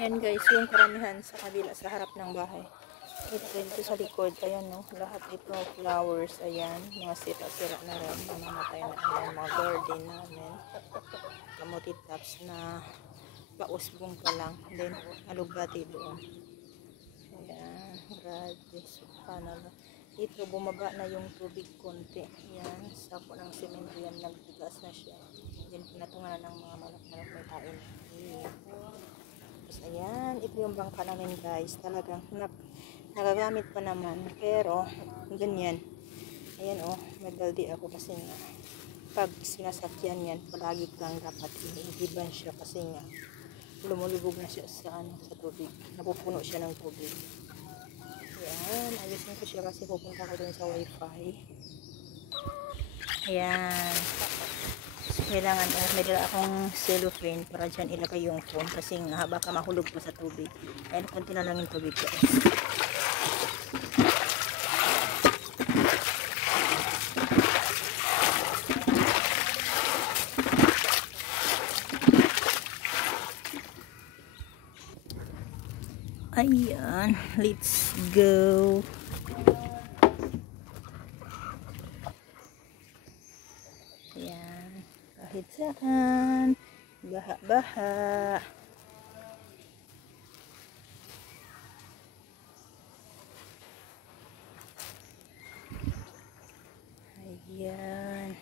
Yan guys, yung karamihan sa kabila, sa harap ng bahay. Ito sa likod, ayan no, lahat ito flowers, ayan, mga sira-sira na rin, namamatay na, ayan, mga garden namin. Kamuti tops na pausbong pa lang, then alugbati doon. Ayan, grabe, subhanallah. Dito, bumaba na yung tubig konti. Ayan, sako ng semento yan, nagtigas na siya. Then, pinatungan na ng mga malak-malak may kain. Tapos, ayan, ito yung bangka namin guys. Talagang, nagagamit pa naman. Pero, ganyan. Ayan oh, may baldi ako kasi nga, pag sinasakyan yan, palagi kang dapat inihiban siya kasi nga, lumulubog na siya sa, sa tubig. Napupuno siya ng tubig. Ayan, ayusin ko siya kasi pupunta ko dun sa wifi. Ayan. So, kailangan, may dala akong cellophane para dyan ilagay yung phone kasi nga baka mahulog pa sa tubig. Ayan, konti na lang yung tubig guys. Ayan, let's go. Ayan, kahit saan, baha-baha. Ayan,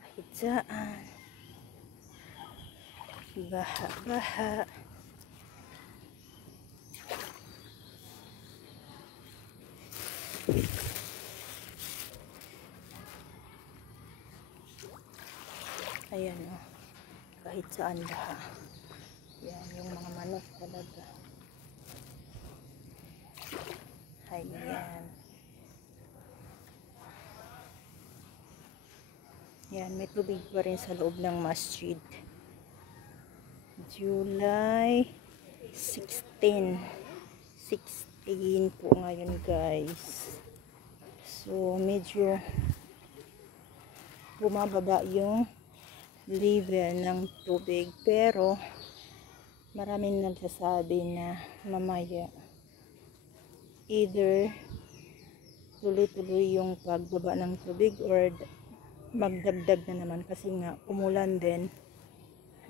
kahit saan, baha-baha. Ayan o, kahit saan baha. Yan, yung mga manok talaga. Ayan. Yan, may tubig pa rin sa loob ng masjid. July 16 po ngayon guys. So, medyo bumababa yung level ng tubig, pero maraming nagsasabi na mamaya either tuloy-tuloy yung pagbaba ng tubig or magdagdag na naman kasi nga umulan din.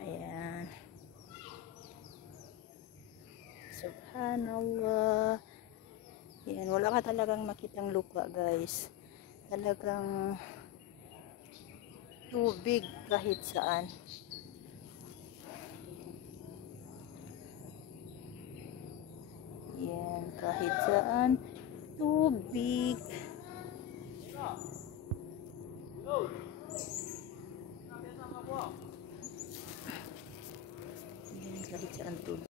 Ayan, subhanallah. Yan, wala ka talagang makitang lupa guys, talagang tubig kahit saan. Yan, kahit saan tubig.